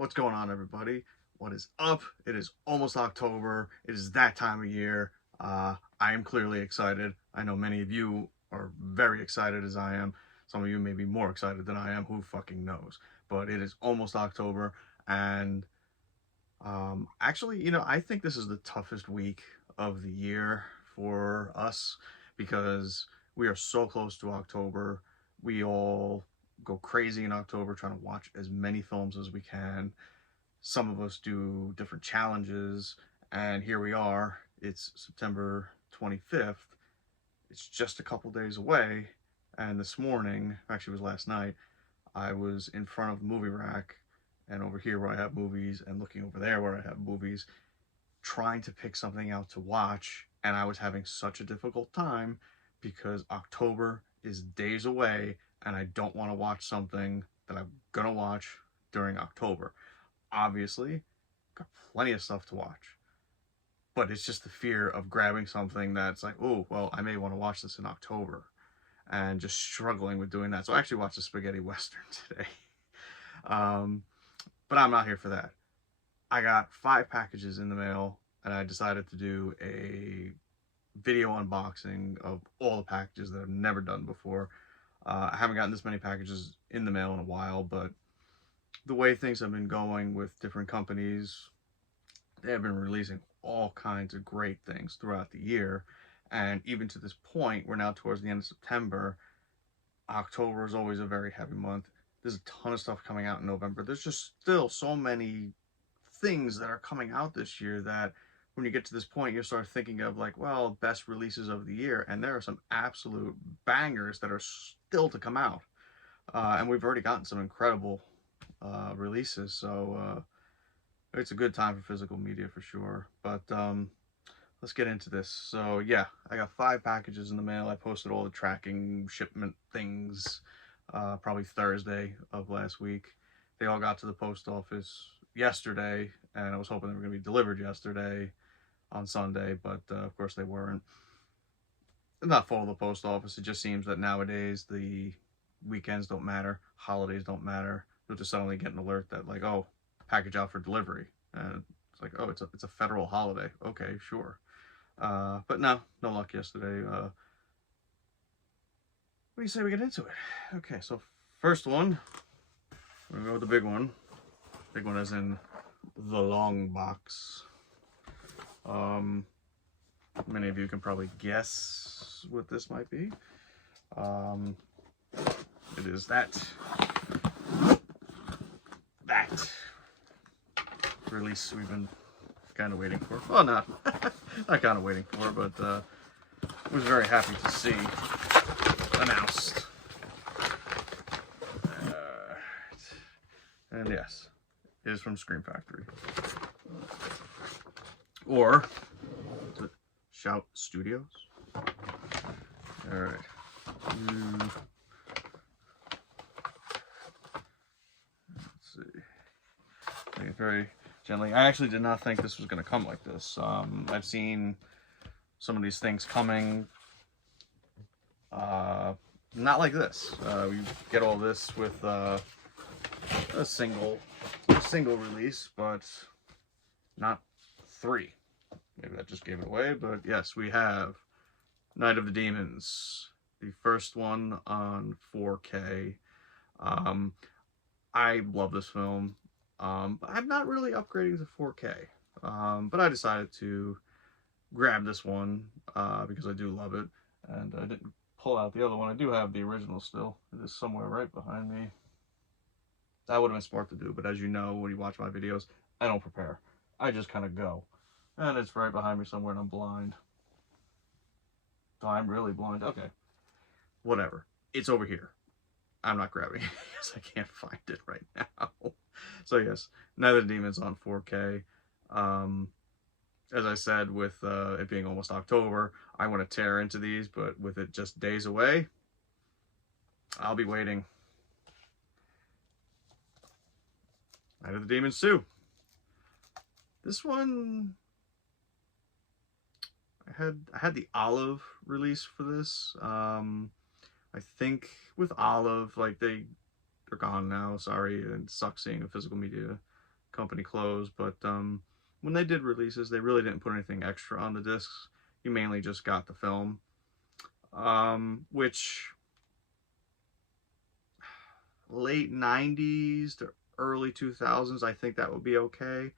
What's going on, everybody? What is up? It is almost October. It is that time of year. I am clearly excited. I know many of you are very excited as I am. Some of you may be more excited than I am. Who fucking knows? But it is almost October, and actually, I think this is the toughest week of the year for us because we are so close to October. We all go crazy in October trying to watch as many films as we can. Some of us do different challenges, and here we are. It's September 25th. It's just a couple days away, and this morning, actually it was last night, I was in front of the movie rack and over here where I have movies and looking over there where I have movies, trying to pick something out to watch, and I was having such a difficult time because October is days away and I don't want to watch something that I'm gonna watch during October. Obviously, got plenty of stuff to watch, but it's just the fear of grabbing something that's like, oh, well, I may want to watch this in October, and just struggling with doing that. So I actually watched a spaghetti western today. um, but I'm not here for that. I got 5 packages in the mail, and I decided to do a video unboxing of all the packages that I've never done before. I haven't gotten this many packages in the mail in a while, but the way things have been going with different companies, they have been releasing all kinds of great things throughout the year. And even to this point, we're now towards the end of September. October is always a very heavy month. There's a ton of stuff coming out in November. There's just still so many things that are coming out this year that when you get to this point, you start thinking of like, well, best releases of the year. And there are some absolute bangers that are still to come out. And we've already gotten some incredible releases. So it's a good time for physical media for sure. But let's get into this. So yeah, I got 5 packages in the mail. I posted all the tracking shipment things probably Thursday of last week. They all got to the post office yesterday, and I was hoping they were going to be delivered yesterday on Sunday, but of course they weren't. Not full of the post office. It just seems that nowadays the weekends don't matter, holidays don't matter. You'll just suddenly get an alert that like, oh, package out for delivery, and it's like, oh, it's a federal holiday. Okay, sure. But no luck yesterday. What do you say we get into it? Okay, so first one, we're gonna go with the big one. Big one as in the long box. Many of you can probably guess what this might be. It is that release we've been kind of waiting for. Well, not kind of waiting for, but was very happy to see announced. And yes, it is from Scream Factory. Or Shout Studios. Alright. Let's see. Take it very gently. I actually did not think this was going to come like this. I've seen some of these things coming not like this. We get all this with a single release, but not 3. Maybe that just gave it away, but yes, we have Night of the Demons, the first one on 4K. I love this film. But I'm not really upgrading to 4K. But I decided to grab this one because I do love it, and I didn't pull out the other one. I do have the original still. It is somewhere right behind me. That would have been smart to do, but as you know, when you watch my videos, I don't prepare. I just kind of go. And it's right behind me somewhere, and I'm blind. Oh, I'm really blind. Okay. Whatever. It's over here. I'm not grabbing it because I can't find it right now. So yes, Night of the Demons on 4K. As I said, with it being almost October, I want to tear into these, but with it just days away, I'll be waiting. Night of the Demons 2. This one, I had the Olive release for this. I think with Olive, like they're gone now. Sorry, it sucks seeing a physical media company closed, but when they did releases, they really didn't put anything extra on the discs. You mainly just got the film, which late 90s to early 2000s, I think that would be okay.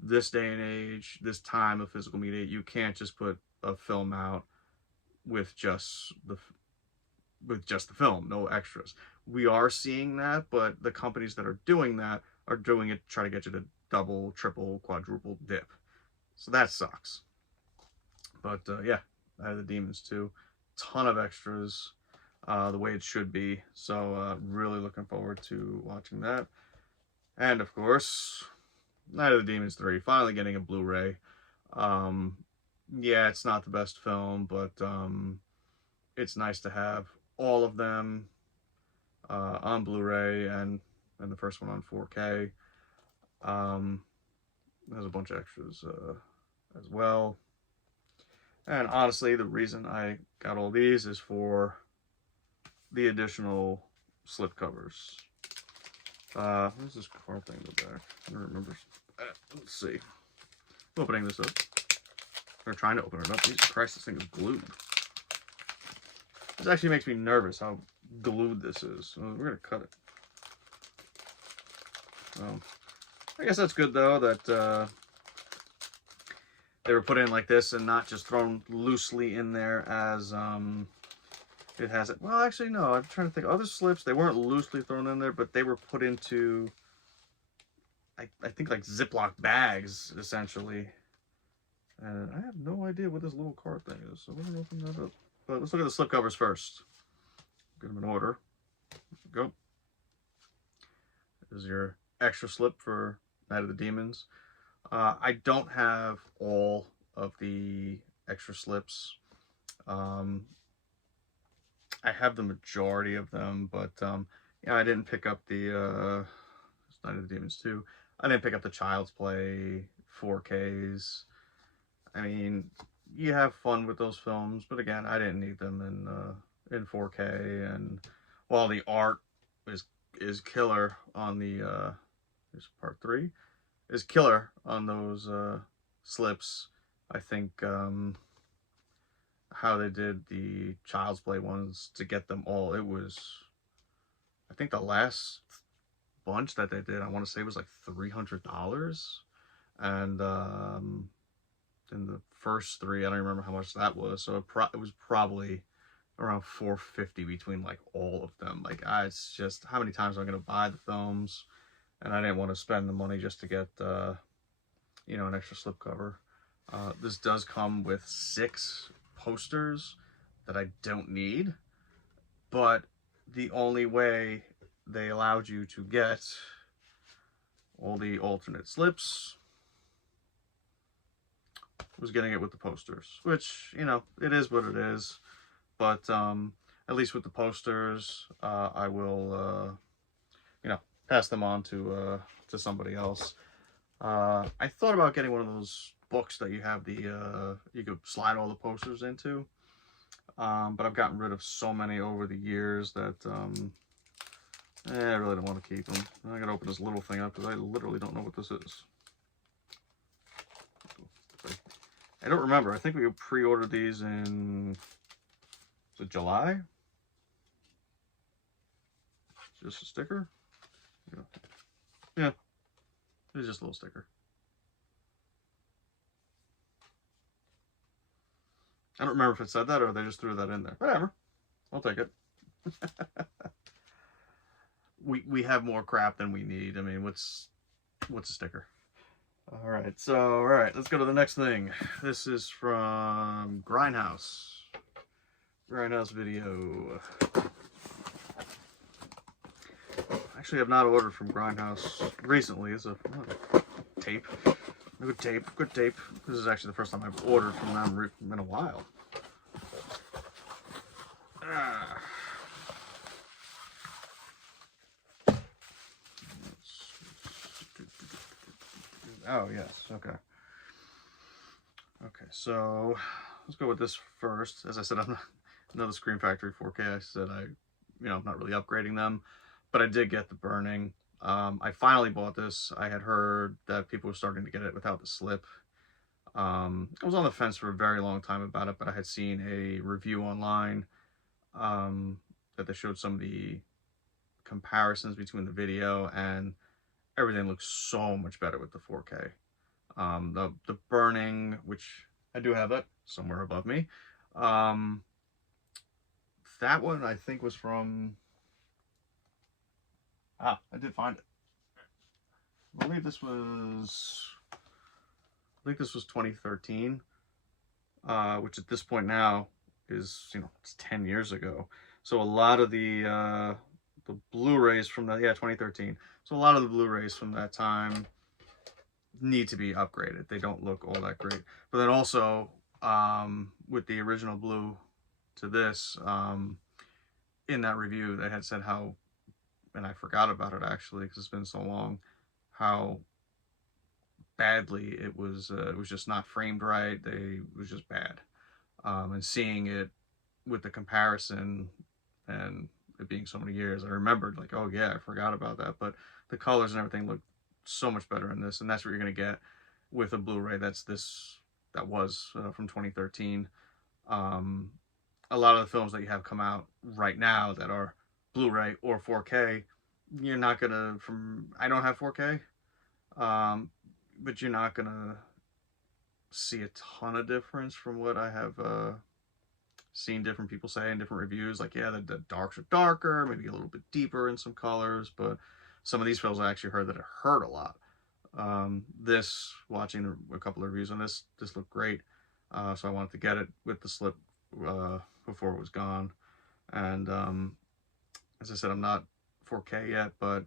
This day and age, this time of physical media, you can't just put a film out with just the film, no extras. We are seeing that, but the companies that are doing that are doing it to try to get you to double, triple, quadruple dip. So that sucks. But yeah, I had the Demons too. Ton of extras, the way it should be. So really looking forward to watching that. And of course, Night of the Demons 3, finally getting a Blu-ray. Yeah, it's not the best film, but it's nice to have all of them on Blu-ray and the first one on 4K. There's a bunch of extras as well. And honestly, the reason I got all these is for the additional slipcovers. What's this card thing in the back? I don't remember. Let's see. I'm opening this up. Or trying to open it up. Jesus Christ, this thing is glued. This actually makes me nervous how glued this is. So we're going to cut it. I guess that's good, though, that they were put in like this and not just thrown loosely in there as it has it. Well, actually, no. I'm trying to think. Other slips, they weren't loosely thrown in there, but they were put into, I think, like Ziploc bags, essentially. And I have no idea what this little card thing is, so we're going to open that up. But let's look at the slipcovers first. Get them in order. There we go. There's your extra slip for Night of the Demons. I don't have all of the extra slips. I have the majority of them, but yeah, I didn't pick up the Night of the Demons 2. I didn't pick up the Child's Play 4Ks. I mean, you have fun with those films, but again, I didn't need them in 4K. And while the art is killer on the here's part 3, is killer on those slips, I think how they did the Child's Play ones to get them all, it was, I think the last bunch that they did, I want to say was like $300, and in the first 3, I don't remember how much that was, so it was probably around $450 between like all of them. Like, it's just, how many times am I going to buy the films, and I didn't want to spend the money just to get you know, an extra slipcover. This does come with 6 posters that I don't need, but the only way they allowed you to get all the alternate slips was getting it with the posters, which, you know, it is what it is. But at least with the posters, I will you know, pass them on to somebody else. I thought about getting one of those books that you have the you could slide all the posters into, but I've gotten rid of so many over the years that I really don't want to keep them. I gotta open this little thing up because I literally don't know what this is. I don't remember. I think we pre-ordered these in, was it July? Just a sticker? Yeah. It's just a little sticker. I don't remember if it said that or they just threw that in there. Whatever. I'll take it. we have more crap than we need. I mean, what's a sticker? Alright, so, alright, let's go to the next thing. This is from Grindhouse. Grindhouse Video. Actually, I've not ordered from Grindhouse recently. It's a tape. Good tape. Good tape. This is actually the first time I've ordered from them in a while. Oh, yes. Okay. Okay, so let's go with this first. As I said, I'm not another Scream Factory 4K. I said I'm not really upgrading them, but I did get the Burning. I finally bought this. I had heard that people were starting to get it without the slip. I was on the fence for a very long time about it, but I had seen a review online that they showed some of the comparisons between the video, and everything looks so much better with the 4K. The burning, which I do have that somewhere above me. That one I think was from, I did find it. I believe this was, 2013, which at this point now is, it's 10 years ago. So a lot of the Blu-rays from that, 2013. So a lot of the Blu-rays from that time need to be upgraded. They don't look all that great. But then also, with the original Blue to this, in that review, they had said how, and I forgot about it actually because it's been so long, how badly it was just not framed right. It was just bad. And seeing it with the comparison and it being so many years, I remembered like, oh yeah, I forgot about that. But the colors and everything look so much better in this, and that's what you're gonna get with a Blu-ray. That was from 2013. A lot of the films that you have come out right now that are Blu-ray or 4K, you're not gonna, I don't have 4K, but you're not gonna see a ton of difference from what I have seen different people say in different reviews. Like, yeah, the darks are darker, maybe a little bit deeper in some colors, but some of these films I actually heard that it hurt a lot. Watching a couple of reviews on this looked great, so I wanted to get it with the slip before it was gone. And as I said, I'm not 4K yet, but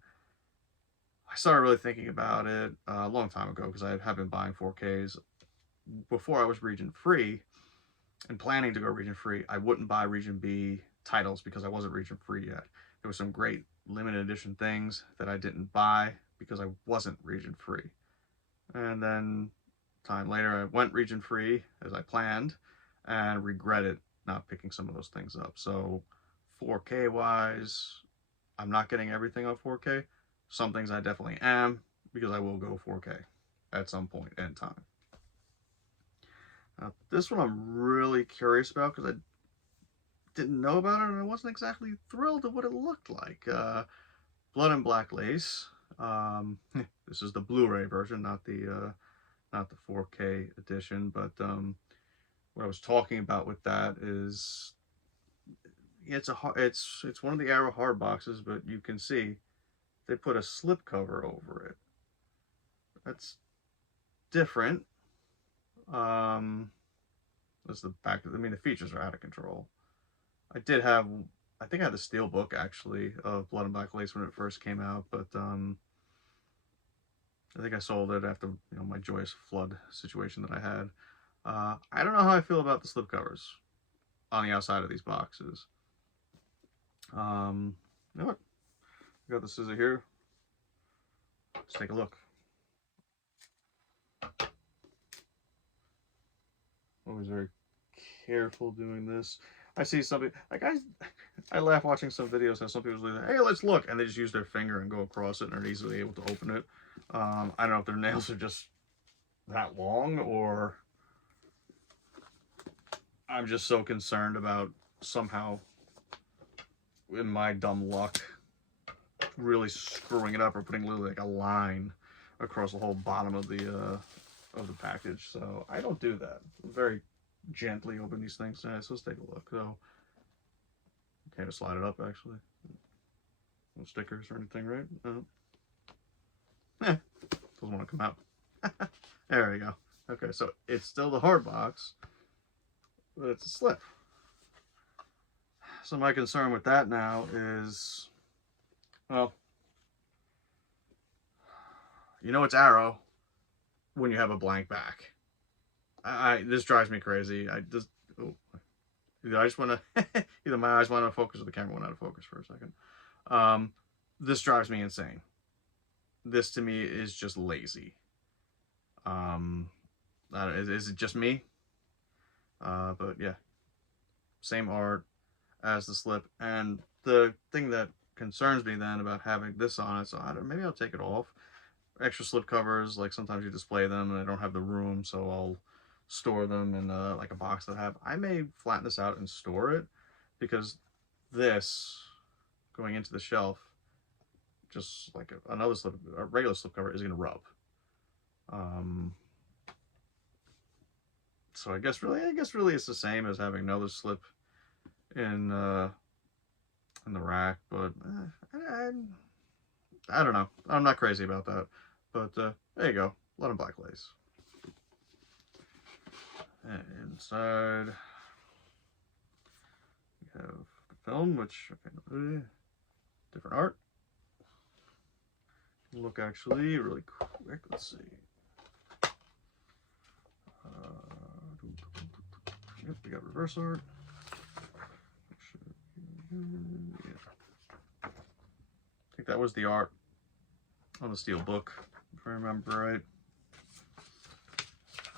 I started really thinking about it a long time ago because I have been buying 4Ks. Before I was region free and planning to go region free, I wouldn't buy region B titles because I wasn't region free yet. There were some great limited edition things that I didn't buy because I wasn't region free. And then time later, I went region free as I planned and regretted not picking some of those things up. So 4K wise, I'm not getting everything on 4K. Some things I definitely am, because I will go 4K at some point in time. This one I'm really curious about because I didn't know about it and I wasn't exactly thrilled at what it looked like. Blood and Black Lace. This is the Blu-ray version, not the 4K edition. But what I was talking about with that is it's one of the Arrow hard boxes, but you can see they put a slip cover over it. That's different. That's the back. I mean, the features are out of control. I think I had the steel book actually of Blood and Black Lace when it first came out, but I think I sold it after my Joyous Flood situation that I had. I don't know how I feel about the slipcovers on the outside of these boxes. You know what? I got the scissor here. Let's take a look. Always very careful doing this. I see somebody like I laugh watching some videos and some people say, "Hey, let's look," and they just use their finger and go across it and are easily able to open it. I don't know if their nails are just that long or I'm just so concerned about somehow, in my dumb luck, really screwing it up or putting literally like a line across the whole bottom of the package. So I don't do that. Very gently open these things. So let's take a look. So can't just slide it up actually. No stickers or anything, right? No. Doesn't want to come out. There we go. Okay, so it's still the hard box, but it's a slip. So my concern with that now is, well, it's Arrow when you have a blank back. This drives me crazy. I just want to either my eyes went out of focus or the camera went out of focus for a second. This drives me insane. This to me is just lazy. Is it just me? But yeah, same art as the slip. And the thing that concerns me then about having this on it, so maybe I'll take it off. Extra slip covers, like sometimes you display them and I don't have the room, so I'll store them in like a box that I have. I may flatten this out and store it, because this going into the shelf, just like a regular slip cover, is going to rub. So I guess really it's the same as having another slip in the rack, but I don't know. I'm not crazy about that. But there you go, London Black Lace. And inside we have the film, which different art. Look actually really quick. Let's see. Yep, we got reverse art. Yeah. I think that was the art on the steel book, if I remember right.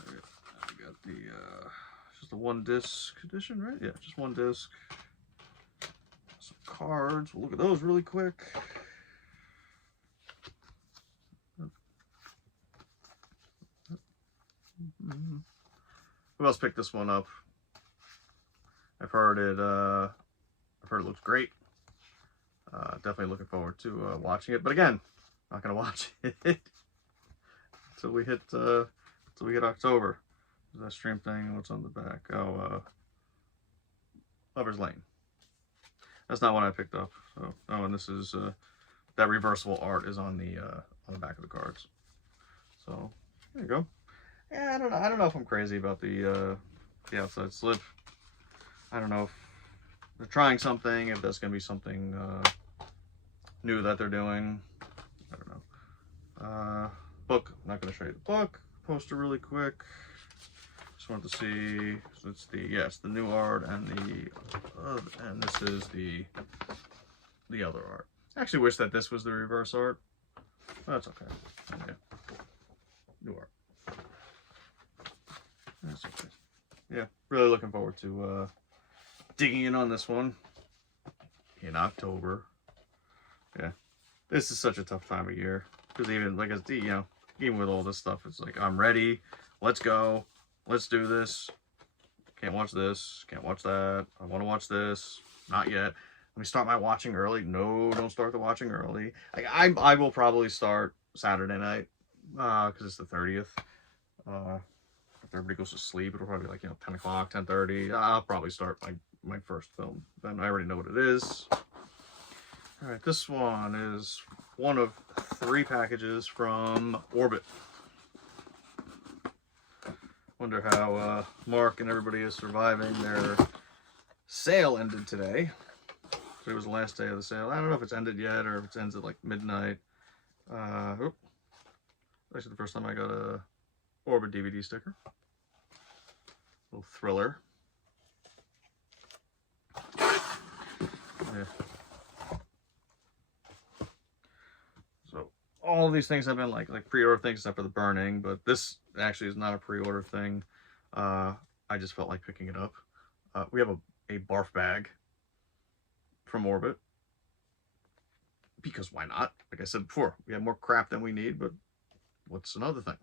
We got the just a 1-disc edition, right? Yeah, just 1 disc. Some cards. We'll look at those really quick. Who else picked this one up? I've heard it looks great. Definitely looking forward to watching it. But again, not gonna watch it until we hit October. Is that stream thing? What's on the back? Oh, Lover's Lane. That's not one I picked up. So, oh, and this is that reversible art is on the back of the cards. So there you go. Yeah, I don't know if I'm crazy about the outside slip. I don't know if they're trying something, if that's going to be something new that they're doing. I don't know. Book. I'm not going to show you the book. Poster really quick. Just wanted to see. So it's the new art and and this is the other art. I actually wish that this was the reverse art. But that's okay. Yeah. New art. That's okay. Yeah, really looking forward to digging in on this one in October. Yeah, this is such a tough time of year, because even like even with all this stuff, it's like I'm ready. Let's go. Let's do this. Can't watch this. Can't watch that. I want to watch this. Not yet. Let me start my watching early. No, don't start the watching early. I will probably start Saturday night because it's the 30th. If everybody goes to sleep, it'll probably be like 10 o'clock, 10:30. I'll probably start my first film. Then I already know what it is. All right, this one is one of 3 packages from Orbit. Wonder how Mark and everybody is surviving. Their sale ended today. So it was the last day of the sale. I don't know if it's ended yet or if it ends at like midnight. Actually, the first time I got a Orbit DVD sticker. Little thriller. Yeah. So all of these things have been like pre-order things except for the burning, but this actually is not a pre-order thing. I just felt like picking it up. We have a barf bag from Orbit, because why not? Like I said before, we have more crap than we need, but what's another thing?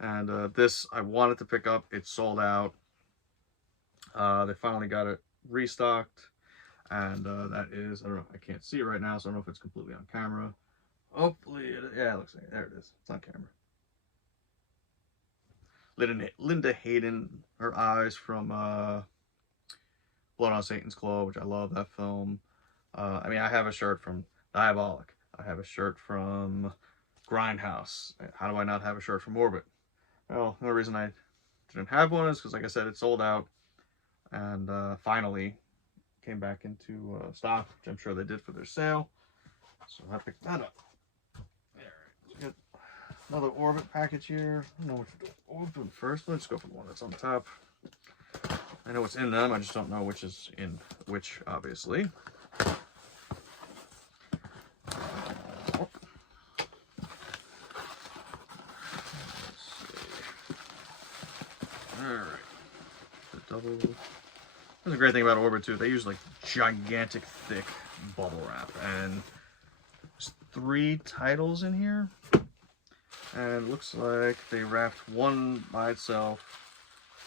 And this I wanted to pick up. It's sold out. They finally got it restocked, and that is, I don't know, I can't see it right now, so I don't know if it's completely on camera. Hopefully, yeah, it looks like it. There it is. It's on camera. Linda Hayden, her eyes from Blood on Satan's Claw, which I love that film. I mean, I have a shirt from Diabolic. I have a shirt from Grindhouse. How do I not have a shirt from Orbit? Well, the only reason I didn't have one is because, like I said, it sold out, and finally came back into stock, which I'm sure they did for their sale. So I picked that up. There, so another Orbit package here. I don't know which to open first. Let's go for the one that's on top. I know what's in them, I just don't know which is in which, obviously. Alright. The double. That's a great thing about Orbit too. They use like gigantic thick bubble wrap, and there's 3 titles in here, and it looks like they wrapped one by itself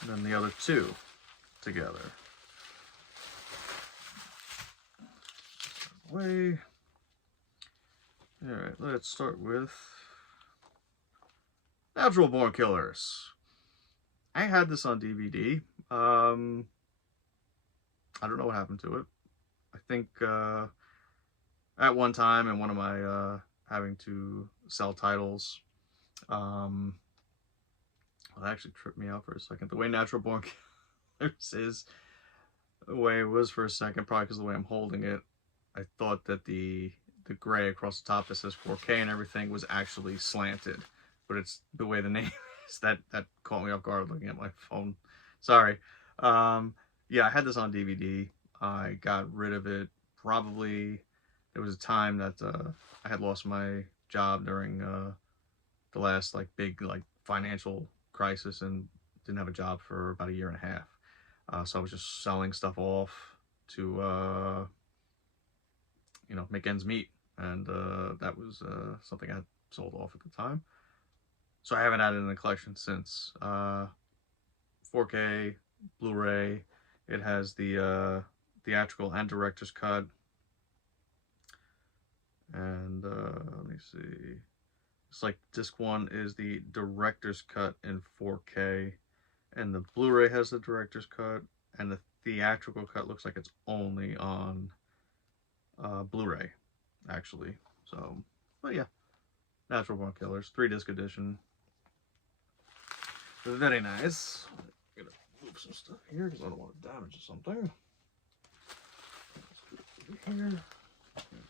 and then the other 2 together. Way. All right, let's start with Natural Born Killers. I had this on DVD. I don't know what happened to it. I think at one time in one of my having to sell titles, well, that actually tripped me out for a second. The way Natural Born Killers is, the way it was for a second, probably because of the way I'm holding it, I thought that the gray across the top that says 4K and everything was actually slanted, but it's the way the name is that caught me off guard looking at my phone. Sorry. Yeah, I had this on DVD. I got rid of it. Probably there was a time that I had lost my job during the last like big like financial crisis and didn't have a job for about 1.5 years. So I was just selling stuff off to you know, make ends meet, and that was something I had sold off at the time. So I haven't had it in the collection since. 4K, Blu-ray. It has the theatrical and director's cut. And let me see. It's like disc 1 is the director's cut in 4K, and the Blu-ray has the director's cut, and the theatrical cut looks like it's only on Blu-ray, actually. So, but yeah, Natural Born Killers, 3-disc edition. Very nice. I'm gonna move some stuff here because I don't want to damage something. Let's do it here.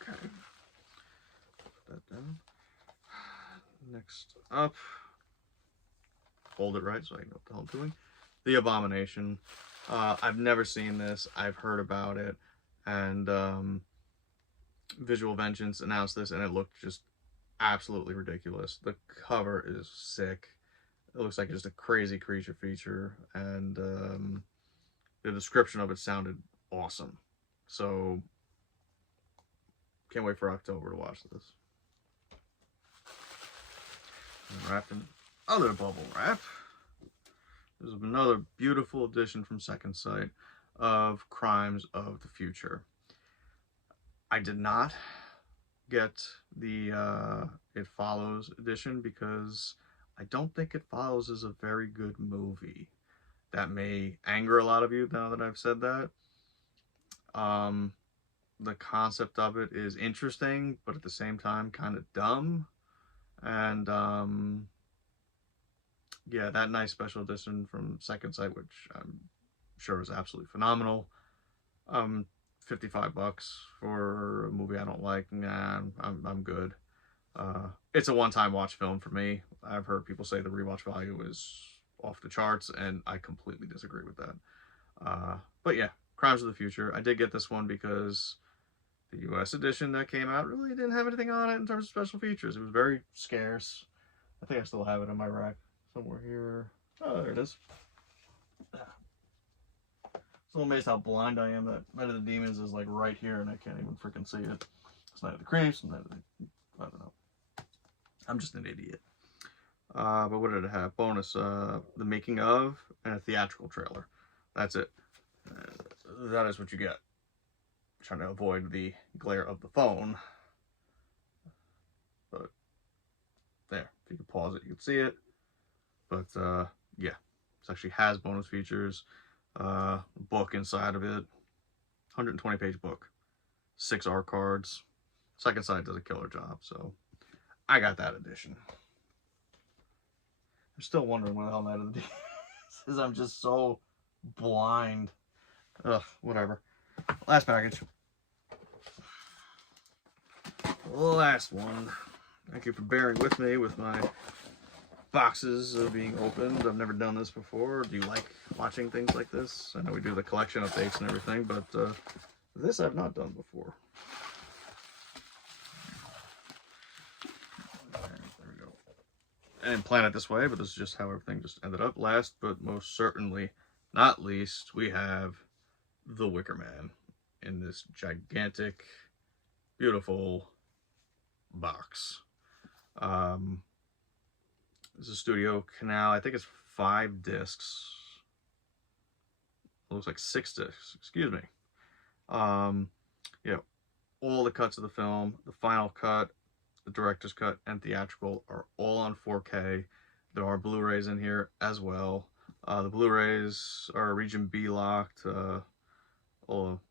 Okay. Put that down. Next up, hold it right so I know what the hell I'm doing. The Abomination. I've never seen this. I've heard about it, and Visual Vengeance announced this, and it looked just absolutely ridiculous. The cover is sick. It looks like just a crazy creature feature, and the description of it sounded awesome. So, can't wait for October to watch this. And wrapped in other bubble wrap, there's another beautiful edition from Second Sight of Crimes of the Future. I did not get the It Follows edition because I don't think It Follows is a very good movie. That may anger a lot of you now that I've said that. The concept of it is interesting, but at the same time kind of dumb. And yeah, that nice special edition from Second Sight, which I'm sure is absolutely phenomenal. $55 for a movie I don't like. Nah, I'm good. It's a one-time watch film for me. I've heard people say the rewatch value is off the charts, and I completely disagree with that. But yeah, Crimes of the Future. I did get this one because the US edition that came out really didn't have anything on it in terms of special features. It was very scarce. I think I still have it in my rack somewhere here. Oh, there it is. So amazed how blind I am that Night of the Demons is like right here and I can't even freaking see it. It's Night of the Creeps, I don't know. I'm just an idiot. But what did it have? Bonus, the making of and a theatrical trailer. That's it. That is what you get. Trying to avoid the glare of the phone. But there, if you can pause it, you can see it. But yeah, this actually has bonus features. Book inside of it. 120-page book. 6 art cards. Second Sight does a killer job, so I got that edition. I'm still wondering what the hell Night of the Demons is. I'm just so blind. Ugh, whatever. Last package. Last one. Thank you for bearing with me with my boxes being opened. I've never done this before. Do you like watching things like this? I know we do the collection updates and everything, but this I've not done before. There we go. I didn't plan it this way, but this is just how everything just ended up. Last but most certainly not least, we have the Wicker Man in this gigantic beautiful box. This is Studio Canal. I think it's 5 discs. It looks like 6 discs. Excuse me. Yeah, all the cuts of the film, the final cut, the director's cut, and theatrical are all on 4K. There are Blu-rays in here as well. The Blu-rays are region B locked. All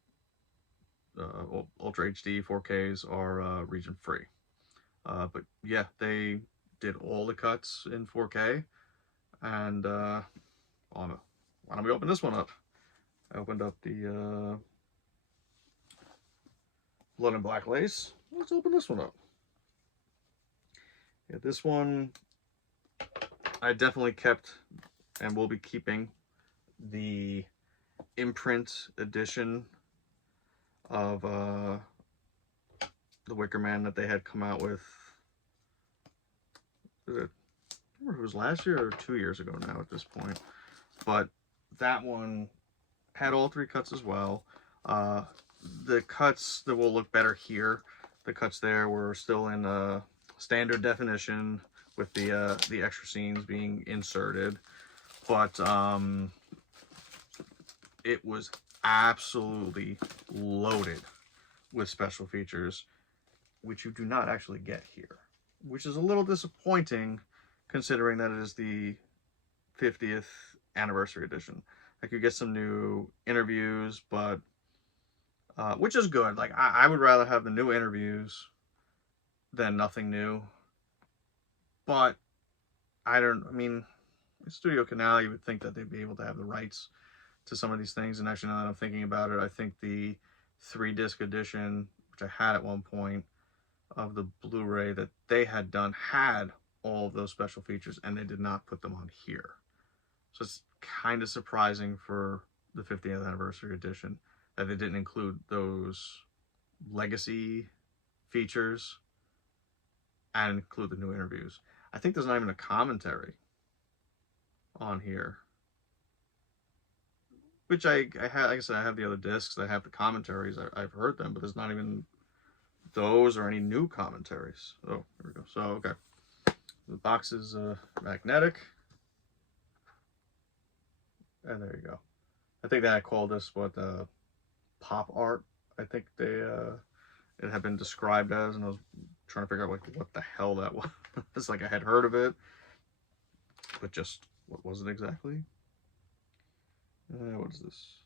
Ultra HD 4Ks are region free. But yeah, they did all the cuts in 4K. And why don't we open this one up? I opened up the Blood and Black Lace. Let's open this one up. Yeah, this one I definitely kept and will be keeping the imprint edition of the Wicker Man that they had come out with. I remember if it was last year or 2 years ago now at this point. But that one had all 3 cuts as well. The cuts that will look better here, the cuts there were still in standard definition with the extra scenes being inserted. But it was absolutely loaded with special features, which you do not actually get here, which is a little disappointing considering that it is the 50th anniversary edition. I could get some new interviews, but which is good. Like I would rather have the new interviews than nothing new. But I mean, Studio Canal, you would think that they'd be able to have the rights to some of these things. And actually, now that I'm thinking about it, I think the 3-disc edition, which I had at one point, of the Blu-ray that they had done had all of those special features, and they did not put them on here. So it's kind of surprising for the 50th anniversary edition that they didn't include those legacy features and include the new interviews. I think there's not even a commentary on here, which I have. Like I said, I have the other discs that have the commentaries. I've heard them, but there's not even those or any new commentaries. Oh, here we go. So okay, the box is magnetic, and there you go. I think that I called this what pop art. I think they it had been described as, and I was trying to figure out like what the hell that was. It's like I had heard of it, but just what was it exactly? What is this?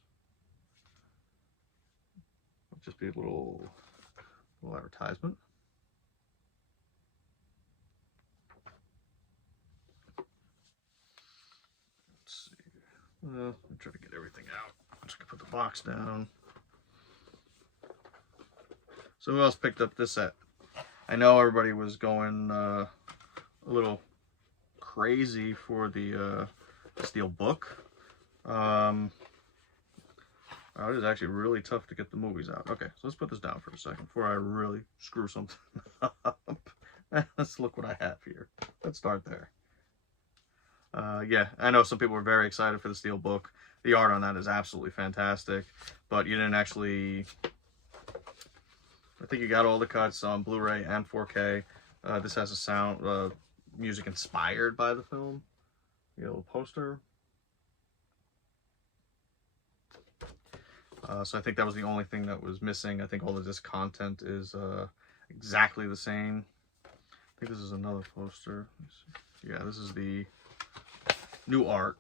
It'll just be a little advertisement. Let's see. I'm trying to get everything out. I'm just gonna put the box down. So who else picked up this set? I know everybody was going a little crazy for the steel book. It is actually really tough to get the movies out. Okay, so let's put this down for a second before I really screw something up. Let's look what I have here. Let's start there. Yeah, I know some people were very excited for the steel book. The art on that is absolutely fantastic, but you didn't actually... I think you got all the cuts on Blu-ray and 4K. This has a sound, music inspired by the film. You get a little poster. So I think that was the only thing that was missing. I think all of this content is exactly the same. I think this is another poster. Yeah, this is the new art.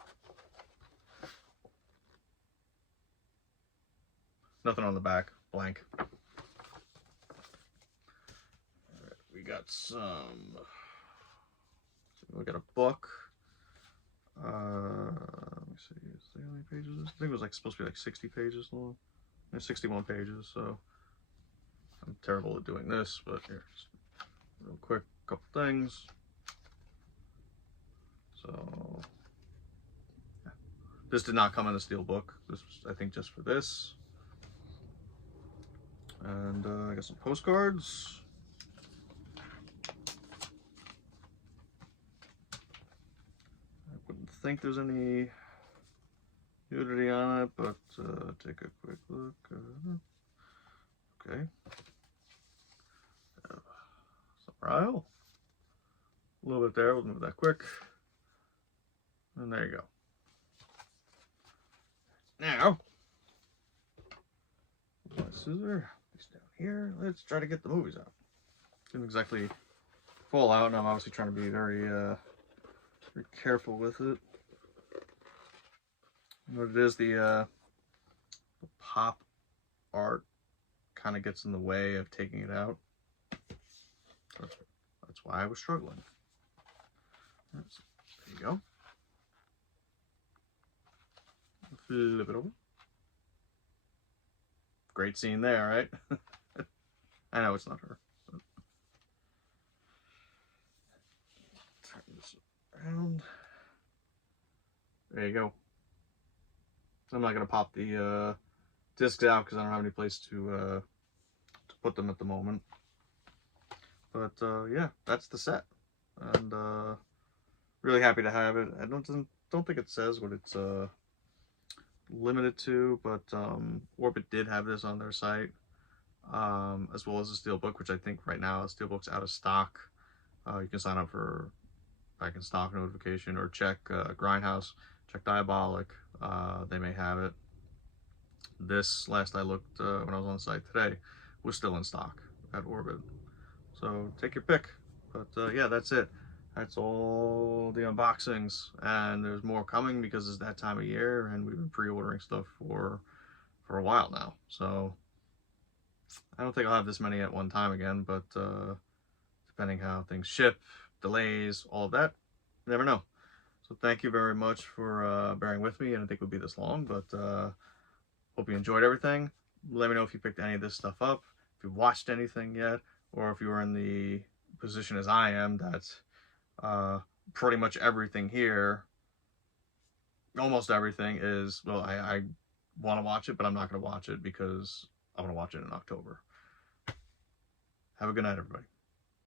Nothing on the back, blank. We got some. We got a book. Let me see. Is there how many pages? I think it was like supposed to be like 60 pages long. There's 61 pages. So I'm terrible at doing this, but here, just real quick, couple things. So yeah. This did not come in a steel book. This was, I think, just for this. And I got some postcards. I think there's any nudity on it, but take a quick look. Okay. Ryle. A little bit there, we'll move that quick. And there you go. Now, my scissor, it's down here. Let's try to get the movies out. Didn't exactly fall out, and I'm obviously trying to be very, very careful with it. What it is, the pop art kind of gets in the way of taking it out. That's why I was struggling. There you go. Flip it over. Great scene there, right? I know it's not her. Turn this around. There you go. I'm not gonna pop the discs out because I don't have any place to put them at the moment. But yeah, that's the set, and really happy to have it. I don't think it says what it's limited to, but Orbit did have this on their site, as well as a steelbook, which I think right now steelbook's out of stock. You can sign up for back in stock notification, or check Grindhouse, check Diabolic. They may have it. This, last I looked when I was on the site today, was still in stock at Orbit. So take your pick. But yeah, that's it. That's all the unboxings, and there's more coming because it's that time of year, and we've been pre-ordering stuff for a while now. So I don't think I'll have this many at one time again, but depending how things ship, delays, all of that, you never know. So thank you very much for bearing with me. I didn't think it would be this long, but hope you enjoyed everything. Let me know if you picked any of this stuff up, if you watched anything yet, or if you were in the position as I am, that's pretty much everything here, almost everything is, well, I want to watch it, but I'm not going to watch it because I want to watch it in October. Have a good night, everybody.